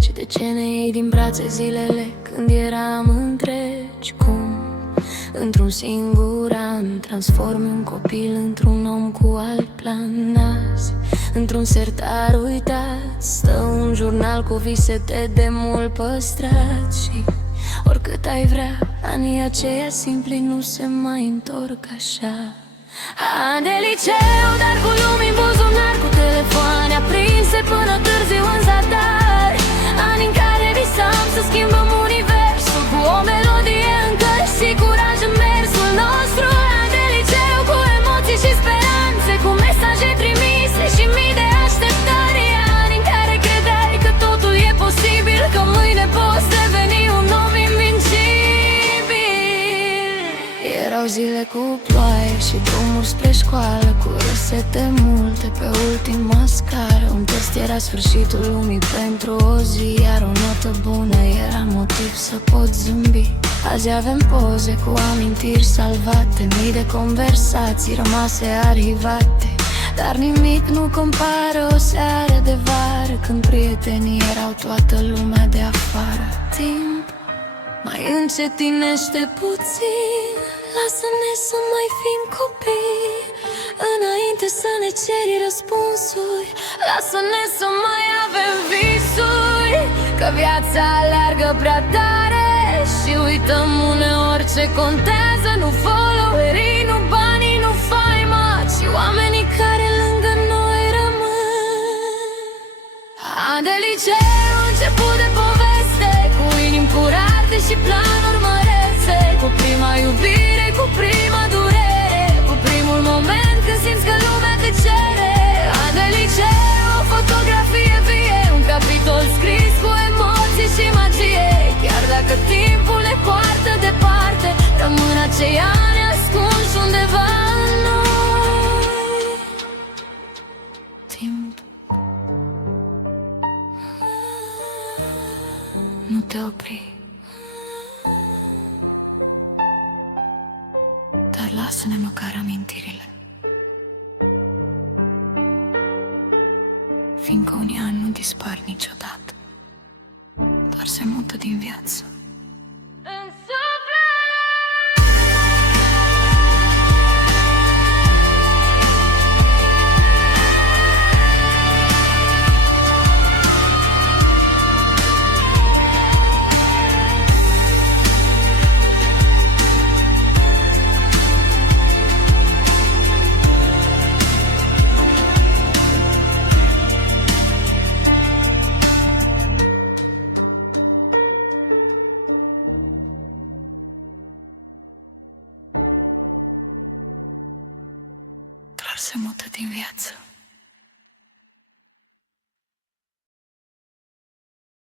Și de ce ne iei din brațe zilele când eram întregi? Cum într-un singur an transformi un copil într-un om cu alt plan? Azi, într-un sertar uitat, stă un jurnal cu vise de mult păstrat. Și oricât ai vrea, anii aceia simpli nu se mai întorc așa. Ani de liceu, dar cu lumi în buzunar, cu telefoane aprinse până târziu în zadar. Ani în care visam să schimbăm universul cu o melodie în căști și curaj în mersul nostru. Ani de liceu cu emoții și speranțe, cu mesaje trimise și mii de așteptări. Ani în care credeai că totul e posibil, că mâine poți deveni un om invincibil. Erau zile cu ploaie și drumuri spre școală, cu resete multe pe ultima scară. Un test era sfârșitul lumii pentru o zi, iar o notă bună era motiv să pot zâmbi. Azi avem poze cu amintiri salvate, mii de conversații rămase arhivate. Dar nimic nu compară o seară de vară, când prietenii erau toată lumea de afară. Timp mai încetinește puțin, lasă-ne să mai fim copii, înainte să ne ceri răspunsuri. Lasă-ne să mai avem visuri, că viața alergă prea tare și uităm uneori ce contează. Nu followerii, nu banii, nu faima, ci oamenii care lângă noi rămân. Ani de liceu, început de poveste, cu inimi curate și planuri mărețe, cu prima iubire, cu prima durere, cu primul moment când simți că lumea te cere. Ani de liceu, o fotografie vie, un capitol scris cu emoții și magie. Chiar dacă timpul le poartă departe, rămân acei ani ascunși undeva în noi. Timp, nu te opri, dar lasă-ne măcar amintirile, fiindcă unii ani nu dispar niciodată, doar se mută din viață. Se mută din viață.